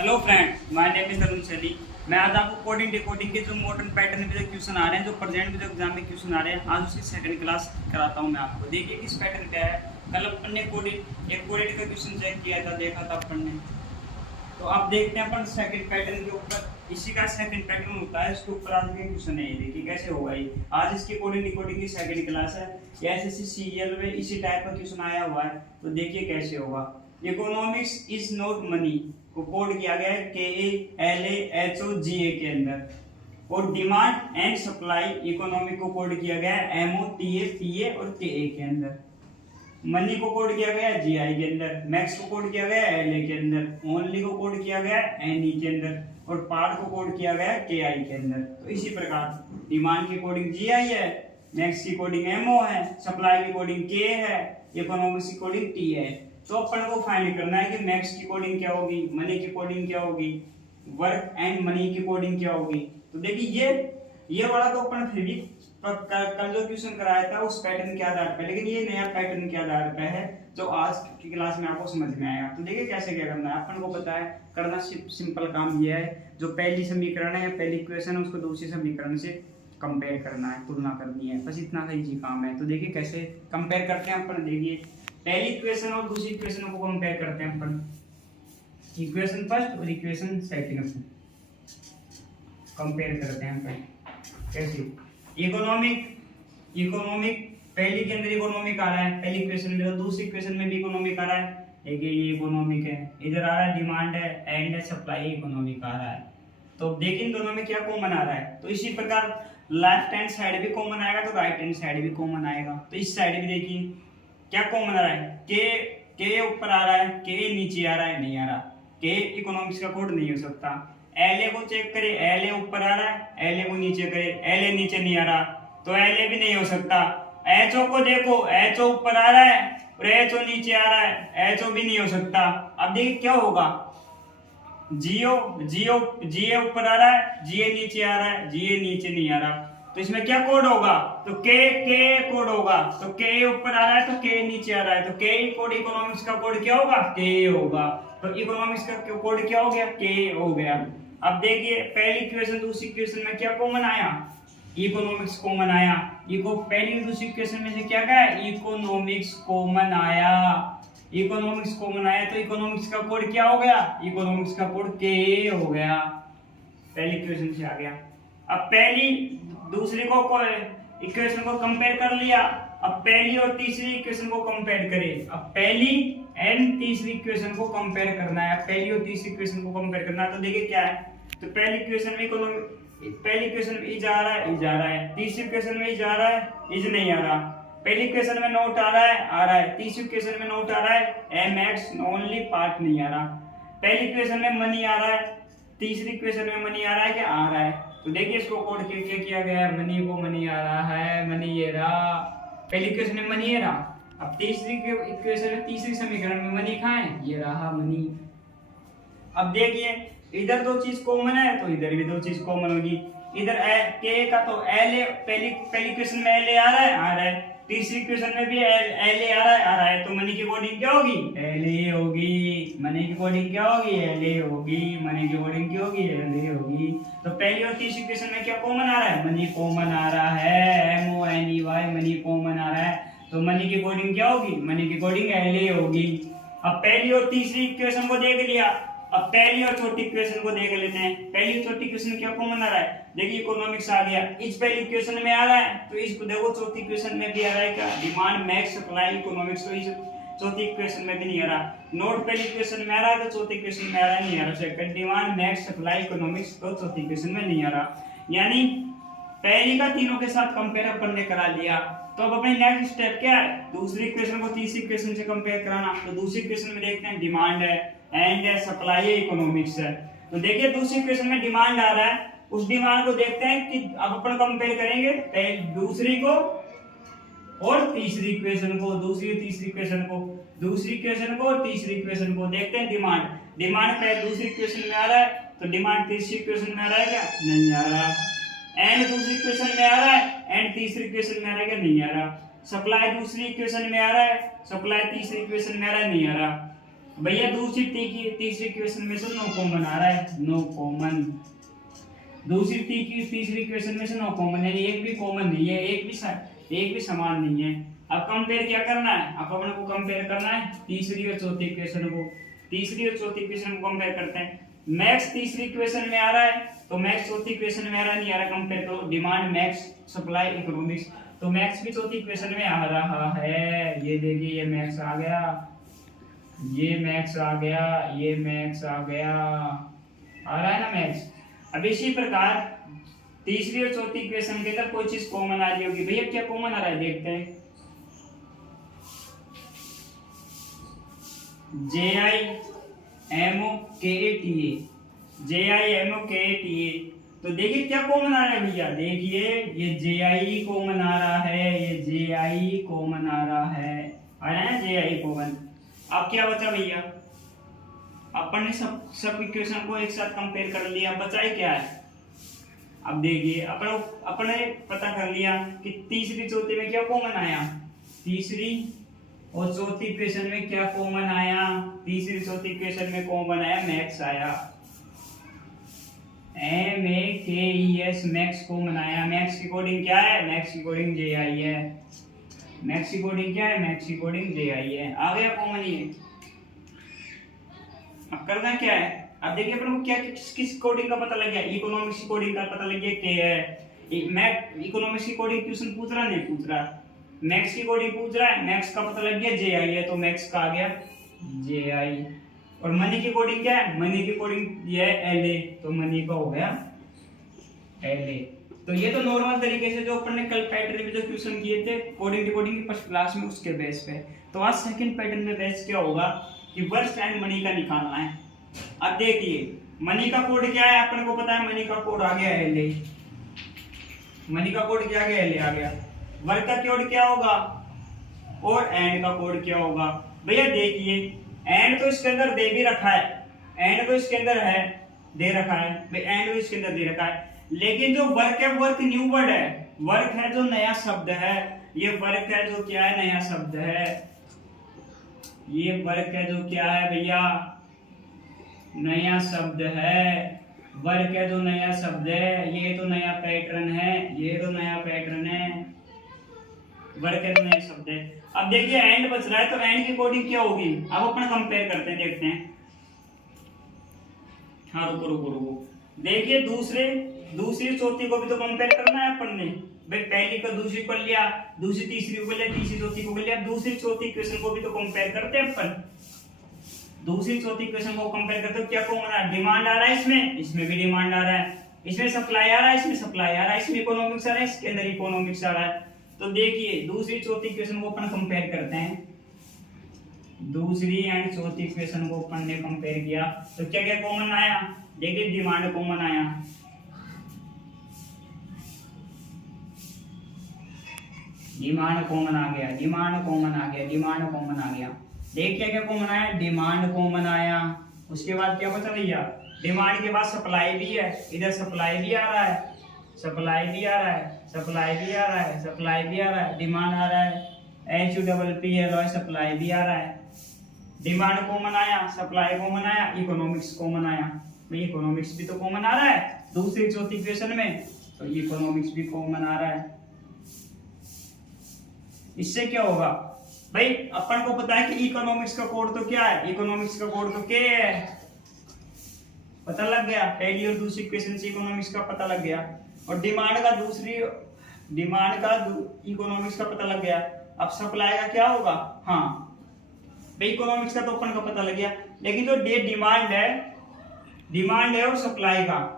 Hello friend, my name is Arun Saini. मैं आज आपको कोडिंग डिकोडिंग के जो मॉडर्न पैटर्न में जो क्वेश्चन आ रहे हैं, जो प्रेजेंट में जो एग्जाम में क्वेश्चन आ रहे हैं, आज उसकी सेकंड क्लास कराता हूं मैं आपको। देखिए किस पैटर्न क्या है। कल अपन ने कोडिंग का क्वेश्चन चेक किया था, देखा था अपन ने। तो अब देखते हैं अपन सेकंड पैटर्न के ऊपर। इसी का सेकंड पैटर्न होता है, इसके ऊपर आज के क्वेश्चन है। ये देखिए कैसे होगा ये। आज इसकी कोडिंग डिकोडिंग की सेकंड क्लास है। एसएससी सीरियल में इसी टाइप का क्वेश्चन आया हुआ है, तो देखिए कैसे होगा। इकोनॉमिक्स इज नॉट मनी को कोड किया गया है KALAHOGA के अंदर, और डिमांड एंड सप्लाई इकोनॉमिक को कोड किया गया है MOTAPA और KA के अंदर। मनी को कोड किया गया है GI के अंदर, मैक्स को कोड किया गया है LA के अंदर, ओनली को कोड किया गया है NE के अंदर, और पार्ट को कोड किया गया है KI के अंदर। तो इसी प्रकार डिमांड की कोडिंग GI है, मैक्स की कोडिंग MO है, सप्लाई की कोडिंग K है, इकोनॉमिक्स की कोडिंग T है। तो अपन को फाइंड करना है कि मैक्स की कोडिंग क्या होगी, मनी की कोडिंग क्या होगी, वर्क एंड मनी की कोडिंग क्या होगी। तो देखिए ये वाला तो अपन फिर भी कल जो क्वेश्चन कराया था उस पैटर्न के आधार पर, लेकिन ये नया पैटर्न के आधार पर है जो आज की क्लास में आपको समझ में आएगा। तो देखिए कैसे क्या करना है। अपन को पता है करना सिंपल काम ये है, जो पहली समीकरण है या पहली इक्वेशन है उसको दूसरी समीकरण से कंपेयर करना है, तुलना करनी है, बस इतना सा इजी काम है। तो देखिए कैसे कंपेयर करते हैं अपन। देखिए पहली इक्वेशन और दूसरी इक्वेशन को कंपेयर करते हैं अपन। इक्वेशन फर्स्ट और इक्वेशन सेकंड कंपेयर करते हैं अपन। कैसे इकोनॉमिक पहली के अंदर इकोनॉमिक आ रहा है पहली इक्वेशन में, तो दूसरी इक्वेशन में भी इकोनॉमिक आ रहा है। देखिए ये इकोनॉमिक है, इधर आ रहा है डिमांड है, एंड सप्लाई इकोनॉमिक आ रहा है। तो देखिए इन दोनों में क्या कॉमन आ रहा है। तो इसी प्रकार लेफ्ट हैंड साइड भी कॉमन आएगा तो राइट हैंड साइड भी कॉमन आएगा। तो इस साइड भी देखिए क्या कॉमन आ रहा है। के ऊपर आ रहा है, के नीचे आ रहा है, नहीं आ रहा। के इकोनॉमिक्स का कोड नहीं हो सकता। एलए को चेक करें, एलए ऊपर आ रहा है, एलए को नीचे करें, एलए नीचे नहीं आ रहा, तो एलए भी नहीं हो सकता। एचओ को देखो, एचओ ऊपर आ रहा है और एचओ नीचे आ रहा है, एचओ भी नहीं हो सकता। अब देखिए क्या होगा। जियो जियो जीए ऊपर आ रहा है, जीए नीचे आ रहा है, जीए नीचे नहीं आ रहा, तो इसमें क्या कोड होगा। तो के कोड होगा। तो के ऊपर आ रहा है तो के नीचे आ रहा है, तो के कोड इकोनॉमिक्स का कोड क्या होगा, के होगा। तो इकोनॉमिक्स का कोड क्या हो गया, के हो गया। अब देखिए पहली इक्वेशन दूसरी इक्वेशन में क्या कॉमन आया, इकोनॉमिक्स कॉमन आया। इको पहली और दूसरी इक्वेशन में से क्या गया, इकोनॉमिक्स कॉमन आया। इकोनॉमिक्स कॉमन आया तो इकोनॉमिक्स का कोड क्या हो गया, इकोनॉमिक्स का कोड के हो गया। पहली इक्वेशन से आ गया। अब पहली दूसरी को इक्वेशन को कंपेयर कर लिया। अब पहली और तीसरी इक्वेशन को कंपेयर करें। अब पहली एंड तीसरी इक्वेशन को कंपेयर करना है। पहली और तीसरी इक्वेशन को कंपेयर करना है। तो देखिए क्या है। तो पहली इक्वेशन में पहली इक्वेशन में इज आ रहा है, इज आ रहा है। तीसरी इक्वेशन में इज आ रहा है, इज नहीं आ रहा। पहली इक्वेशन में नोट आ रहा है, आ रहा है। तीसरी इक्वेशन में नोट आ रहा है, mx ओनली पार्ट नहीं आ रहा। पहली इक्वेशन में मनी आ रहा है, तीसरी इक्वेशन में मनी आ रहा है, क्या आ रहा है। तो देखिए इसको कोड क्या किया गया है, मनी को मनी आ रहा है, मनी ये रहा। पहली इक्वेशन में मनी ये रहा। अब तीसरी इक्वेशन में तीसरी समीकरण में मनी कहाँ है, ये रहा मनी। अब देखिए इधर दो चीज कॉमन है तो इधर भी दो चीज कॉमन होगी। इधर के का तो एल पहली इक्वेशन में एल आ रहा है, आ रहा है। तीसरी इक्वेशन में भी एल आ रहा है, आ रहा है। तो मनी की कोडिंग क्या होगी, एल होगी। मनी की कोडिंग क्या होगी, एल होगी। मनी की कोडिंग क्या होगी, एल होगी। तो पहली और तीसरी इक्वेशन में क्या कॉमन आ रहा है, मनी कॉमन आ रहा है, MONEY मनी कॉमन आ रहा है। तो मनी की कोडिंग क्या होगी, मनी की कोडिंग एल होगी। अब पहली और तीसरी इक्वेशन को देख लिया। अब पहली और चौथी इक्वेशन को देख लेते हैं। पहली और चौथी इक्वेशन क्या कॉमन आ रहा है, देखिए इकोनॉमिक्स आ गया। इस पहली इक्वेशन में आ रहा है तो इसको देखो चौथी इक्वेशन में भी आ रहा है क्या, डिमांड मैक्स सप्लाई इकोनॉमिक्स। तो इस चौथी इक्वेशन में भी नहीं आ रहा। नोट पहली इक्वेशन में आ रहा है तो चौथी इक्वेशन में आ रहा है, नहीं आ रहा। Second demand max supply economics तो चौथी इक्वेशन में नहीं आ रहा। यानी पहली का तीनों के साथ कंपेयर अपन ने करा लिया। तो अब अपने नेक्स्ट स्टेप क्या है, दूसरी इक्वेशन को तीसरी इक्वेशन से कंपेयर कराना। तो दूसरी इक्वेशन में देखते हैं डिमांड है, एंड है, सप्लाई है, इकोनॉमिक्स है। तो देखिए दूसरी इक्वेशन में डिमांड आ रहा है, उस डिमांड को देखते हैं कि अब अपन कंपेयर करेंगे दूसरी को और तीसरी इक्वेशन को, दूसरी तीसरी इक्वेशन को, दूसरी इक्वेशन को और तीसरी इक्वेशन को देखते हैं। डिमांड पहले दूसरी इक्वेशन में आ रहा है तो डिमांड तीसरी इक्वेशन में आ रहा है क्या, नहीं आ रहा। एंड दूसरी इक्वेशन में आ रहा है, एंड तीसरी इक्वेशन में आ रहा है क्या, नहीं आ रहा। सप्लाई दूसरी इक्वेशन में आ रहा है, सप्लाई तीसरी इक्वेशन में आ रहा है, नहीं आ रहा। भैया दूसरी तीसरी इक्वेशन में से नो कॉमन आ रहा है, नो कॉमन। दूसरी तीसरी इक्वेशन में से नो कॉमन, यानी एक भी कॉमन नहीं है, एक भी समान नहीं है। अब कंपेयर क्या करना है, अब अपने को कंपेयर करना है तीसरी और चौथी इक्वेशन को। तीसरी और चौथी इक्वेशन को कंपेयर करते हैं। मैक्स तीसरी इक्वेशन में आ रहा है तो मैक्स चौथी इक्वेशन में आ रहा है, नहीं आ रहा, कंपेयर करो। डिमांड मैक्स, सप्लाई इकोनॉमिक्स, तो मैक्स भी चौथी इक्वेशन में आ रहा है। ये देखिए, ये मैक्स आ गया, ये मैक्स आ गया, ये मैक्स आ गया, आ रहा है ना मैक्स। अब इसी प्रकार तीसरी और चौथी इक्वेशन के अंदर कोई चीज कॉमन आ रही होगी। भैया क्या कॉमन आ रहा है, देखते हैं। JIMOKATA, JIMOKATA, तो देखिए क्या कॉमन आ रहा है भैया, देखिए ये JI कॉमन आ रहा है, ये JI कॉमन आ रहा है, आ रहा है JI कॉमन। अब क्या बचा भैया, अपन ने सब इक्वेशन को एक साथ कंपेयर कर लिया, बचा ही क्या है। अब देखिए अपन ने पता कर लिया कि तीसरी चौथी में क्या कॉमन आया, तीसरी और चौथी इक्वेशन में क्या कॉमन आया, तीसरी चौथी इक्वेशन में कॉमन आया मैक्स आया, MAKES मैक्स कॉमन आया। मैक्स की कोडिंग क्या है, मैक्स की कोडिंग JI है, मैक्स की कोडिंग क्या है, मैक्स की कोडिंग JI है, आ गया कॉमन ये। अब करना क्या है, अब देखिए अपन को क्या किस कोडिंग का पता लग गया, इकोनॉमिक्स की कोडिंग का पता लग गया के है। मैथ इकोनॉमिक्स की कोडिंग क्वेश्चन पूछ रहा, नहीं पूछ रहा, मैक्स की कोडिंग पूछ रहा है, मैक्स का पता लग गया JI है, तो मैक्स का आ गया JI। और मनी की कोडिंग क्या है, मनी की कोडिंग ये है LA, तो मनी का हो गया LA। तो ये तो नॉर्मल तरीके से जो अपन ने कल पैटर्न में जो क्वेश्चन किए थे कोडिंग डिकोडिंग की फर्स्ट क्लास में, उसके बेस पे। तो आज सेकंड पैटर्न में बेस क्या होगा कि वर्स्ट एंड मनी का निकालना है। अब देखिए मनी का कोड क्या है, अपन को पता है मनी का कोड आ गया LA, मनी का कोड क्या आ गया LA आ गया। वर्क का कोड क्या होगा और एंड का कोड क्या होगा। भैया देखिए एंड तो इसके अंदर दे भी रखा है, एंड तो इसके अंदर है, दे रखा है भाई, एंड तो इसके अंदर दे रखा है, लेकिन जो वर्क है, वर्क न्यू वर्ड है, वर्क है जो नया शब्द है, ये वर्क है जो क्या है, नया शब्द है, ये वर्क है जो क्या है भैया, नया शब्द है, वर्क है जो नया शब्द है, ये तो नया पैटर्न है, ये तो नया पैटर्न है, वर्क है तो नया शब्द है। अब देखिए एंड बच रहा है, तो एंड की कोडिंग क्या होगी, अब अपन कंपेयर करते हैं, देखते हैं। हाँ रुको रुको रुको, देखिए दूसरी चौथी को भी तो कंपेयर करना है अपन ने। भाई पहली को दूसरी को लिया, दूसरी तीसरी को लिया, तीसरी चौथी को लिया, दूसरी चौथी इक्वेशन को भी तो कंपेयर करते हैं अपन। दूसरी चौथी इक्वेशन को कंपेयर करते हो, क्या कॉमन आ रहा है, डिमांड आ रहा है, इसमें भी डिमांड आ रहा है, इसमें सप्लाई आ रहा है, इसमें सप्लाई आ रहा है, इसमें इकोनॉमिक्स आ रहा है, इसके अंदर इकोनॉमिक्स आ रहा है। तो देखिए दूसरी चौथी इक्वेशन को अपन कंपेयर करते हैं, दूसरी एंड चौथी इक्वेशन को अपन ने कंपेयर किया तो क्या क्या कॉमन आया, देखिए डिमांड कॉमन आया, डिमांड कॉमन आ गया, डिमांड कॉमन आ गया, डिमांड कॉमन आ गया। देख क्या क्या कॉमन आया, डिमांड कॉमन आया। उसके बाद क्या बचा भैया, डिमांड के बाद सप्लाई भी है, इधर सप्लाई भी आ रहा है, सप्लाई भी आ रहा है, सप्लाई भी आ रहा है, सप्लाई भी आ रहा है, डिमांड आ रहा है, HUPP एलॉय सप्लाई भी आ रहा है। डिमांड कॉमन आया, सप्लाई कॉमन आया, इकोनॉमिक्स कॉमन आया। भाई इकोनॉमिक्स भी तो कॉमन आ रहा है दूसरी चौथी इक्वेशन में, तो इकोनॉमिक्स भी कॉमन आ रहा है। इससे क्या होगा भाई, अपन को पता है कि इकोनॉमिक्स का कोड तो क्या है, इकोनॉमिक्स का कोड तो क्या है, पता लग गया। पहली और दूसरी इक्वेशन से इकोनॉमिक्स का पता लग गया, और डिमांड का इकोनॉमिक्स का पता लग गया। अब सप्लाई का क्या होगा, हाँ भाई इकोनॉमिक्स का तो अपन को पता लग गया, लेकिन जो डिमांड है और सप्लाई का,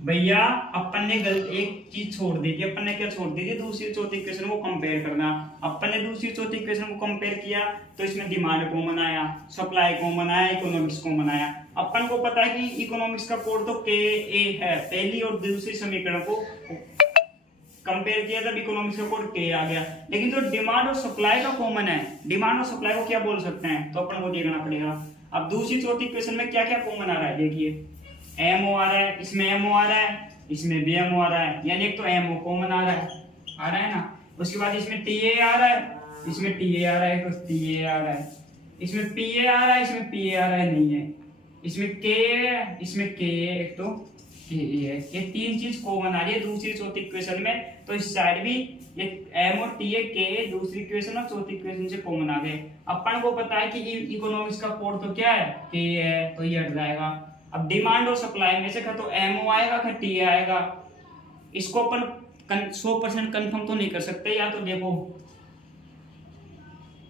भैया अपन ने एक चीज छोड़ दी थी, अपन ने क्या छोड़ दी थी, दूसरी चौथी इक्वेशन को कंपेयर करना। अपन ने दूसरी चौथी इक्वेशन को कंपेयर किया तो इसमें डिमांड कॉमन आया, सप्लाई कॉमन आया, इकोनॉमिक्स कॉमन आया। अपन को पता है कि इकोनॉमिक्स का कोड तो KA है, पहली और दूसरी समीकरण को कंपेयर किया तब इकोनॉमिक्स का कोड K आ गया। लेकिन जो डिमांड और सप्लाई का कॉमन है, डिमांड और सप्लाई को क्या बोल सकते हैं, तो अपन को देखना पड़ेगा। अब दूसरी चौथी इक्वेशन में क्या क्या कॉमन आ रहा है, देखिए MO आ रहा है, इसमें MO आ रहा है, इसमें भी MO आ रहा है, यानी एक तो MO कॉमन आ रहा है ना। उसके बाद इसमें TA आ रहा है, इसमें TA आ रहा है, तो TA आ रहा है, इसमें पी ए आ रहा है, इसमें पी ए आ रहा है, नहीं है। इसमें के है, इसमें के है, एक तो के है। ये तीन चीज कॉमन आ रही है दूसरी चौथी इक्वेशन में, तो इस साइड भी ये एम और टी है, के दूसरी इक्वेशन और चौथी इक्वेशन से कॉमन आ गए। अपन को पता है कि इकोनॉमिक्स का कोड तो क्या है, के है, तो ये हट जाएगा। अब डिमांड और सप्लाई में से तो एमओ आएगा फिर टी आएगा। इसको अपन 100% कंफर्म तो नहीं कर सकते, या तो देखो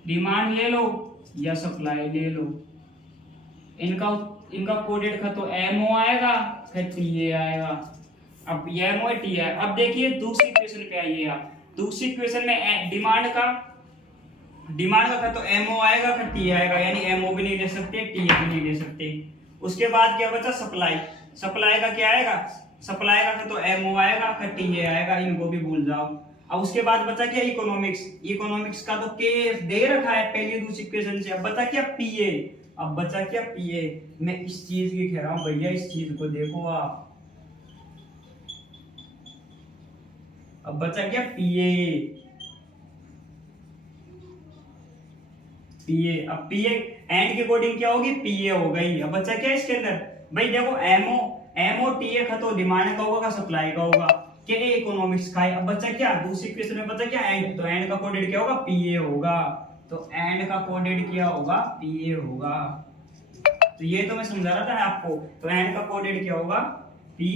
डिमांड ले लो या सप्लाई ले लो, इनका कोडेड का तो एमओ आएगा फिर टी आएगा। अब ये एमओ है टी है। अब देखिए दूसरी इक्वेशन पे आइए आप। दूसरी इक्वेशन में डिमांड का तो एमओ आएगा फिर टी आएगा, यानी एमओ भी नहीं ले सकते, टी भी नहीं ले सकते। उसके बाद क्या बचा, सप्लाई का क्या आएगा, सप्लाई का तो एमओ आएगा फिर टी आएगा, इनको भी भूल जाओ। अब उसके बाद बचा क्या, इकोनॉमिक्स का तो के दे रखा है पहली दूसरी इक्वेशन से। अब बचा क्या, पीए। अब बचा क्या, पीए। मैं इस चीज की कह रहा हूं भैया, इस चीज को देखो आप। अब बचा क्या, पीए। अब पीए एंड के अकॉर्डिंग क्या होगी, पीए हो गई। अब बचा क्या इसके अंदर, भाई देखो एमओ टीए का तो डिमांड का होगा, सप्लाई का होगा, के इकोनॉमिक्स का है। अब बचा क्या, दूसरी इक्वेशन में बचा क्या, एंड। तो एंड का कोडेड क्या होगा, पीए होगा। तो एंड का कोडेड क्या होगा, पीए होगा। तो ये तो मैं समझा रहा था आपको। तो एंड का कोडेड क्या होगा, पी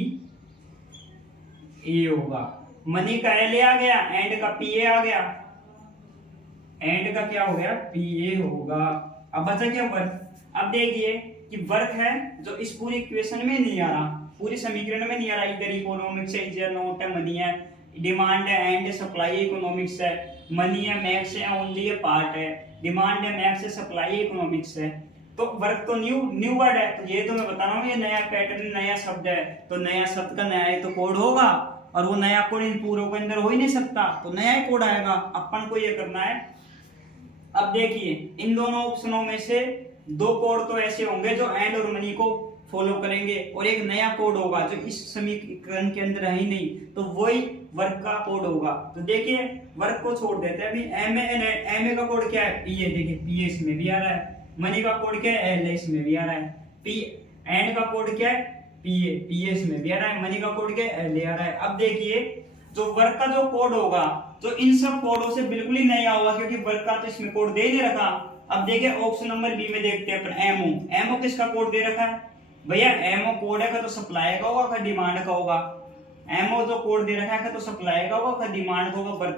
ए होगा। मनी का एल आ गया, एंड का पी ए आ गया, एंड का क्या हो गया, पी ए होगा। अब बचा क्या, वर्क। अब देखिए कि वर्क है जो इस पूरी इक्वेशन में नहीं आ रहा, पूरी समीकरण में नहीं आ रहा। इधर इकोनॉमिक्स है, इधर नोट है, मनी है, डिमांड है, एंड सप्लाई इकोनॉमिक्स है, मनी है, मैक्स है, ओनली है, पार्ट है, डिमांड है, मैक्स है, सप्लाई इकोनॉमिक्स है। तो वर्क तो न्यू वर्ड है, तो ये तो मैं बता रहा हूँ, ये नया पैटर्न, नया शब्द है। तो नया शब्द का नया तो कोड होगा, और वो नया कोड इन पूरों के अंदर हो ही नहीं सकता, तो नया ही कोड आएगा। अपन को ये करना है। अब देखिए इन दोनों ऑप्शनों में से दो कोड तो ऐसे होंगे जो एंड और मनी को फॉलो करेंगे, और एक नया कोड होगा जो इस समीकरण के अंदर है ही नहीं, तो वही वर्क का कोड होगा। तो देखिए वर्क को छोड़ देते हैं। अभी एमए का कोड क्या है, पीए। देखिए पीए इसमें भी आ रहा है, मनी का कोड क्या है, एल इसमें भी आ रहा है, पी एंड का कोड क्या है, पीए इसमें भी आ रहा है, मनी का कोड क्या है, एल आ रहा है। अब देखिए जो वर्क का जो कोड होगा, जो इन सब कोडों से बिल्कुल ही नया होगा, क्योंकि वर्क का तो इसमें कोड दे ही नहीं रखा। अब देखिए ऑप्शन नंबर बी में देखते हैं अपन, एमओ किसका कोड दे रखा है भैया, एमओ कोड है तो सप्लाई का होगा, डिमांड का होगा। एमओ जो कोड दे रखा है तो सप्लाई का होगा, डिमांड का होगा। वर्क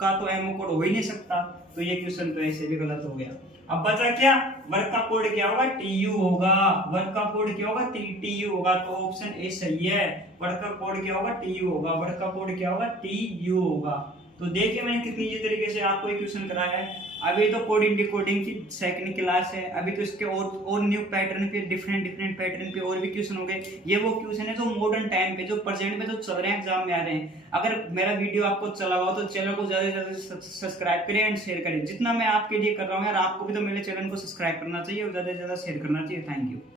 का तो एमओ कोड हो ही नहीं सकता, तो ये क्वेश्चन तो ऐसे भी गलत हो गया। अब बचा क्या, वर्क का कोड क्या होगा, टीयू होगा। वर्क का कोड क्या होगा, टीयू होगा। तो ऑप्शन ए सही है, वर्क का कोड क्या होगा, टीयू होगा। वर्क का कोड क्या होगा, टीयू होगा। तो देखिए मैंने कितनी इजी तरीके से आपको एक क्वेश्चन कराया है। अभी तो कोडिंग डिकोडिंग की सेकंड क्लास है, अभी तो इसके और न्यू पैटर्न पे, डिफरेंट पैटर्न पे और भी क्वेश्चन हो गए। ये वो क्वेश्चन है जो मॉडर्न टाइम पे, जो प्रेजेंट पे जो चल रहे हैं, एग्जाम में आ रहे हैं। अगर मेरा वीडियो आपको चला हुआ तो चैनल को ज्यादा से ज्यादा सब्सक्राइब करें एंड शेयर करें। जितना मैं आपके लिए कर रहा हूँ यार, आपको भी तो मेरे चैनल को सब्सक्राइब करना चाहिए और ज्यादा से ज्यादा शेयर करना चाहिए। Thank you.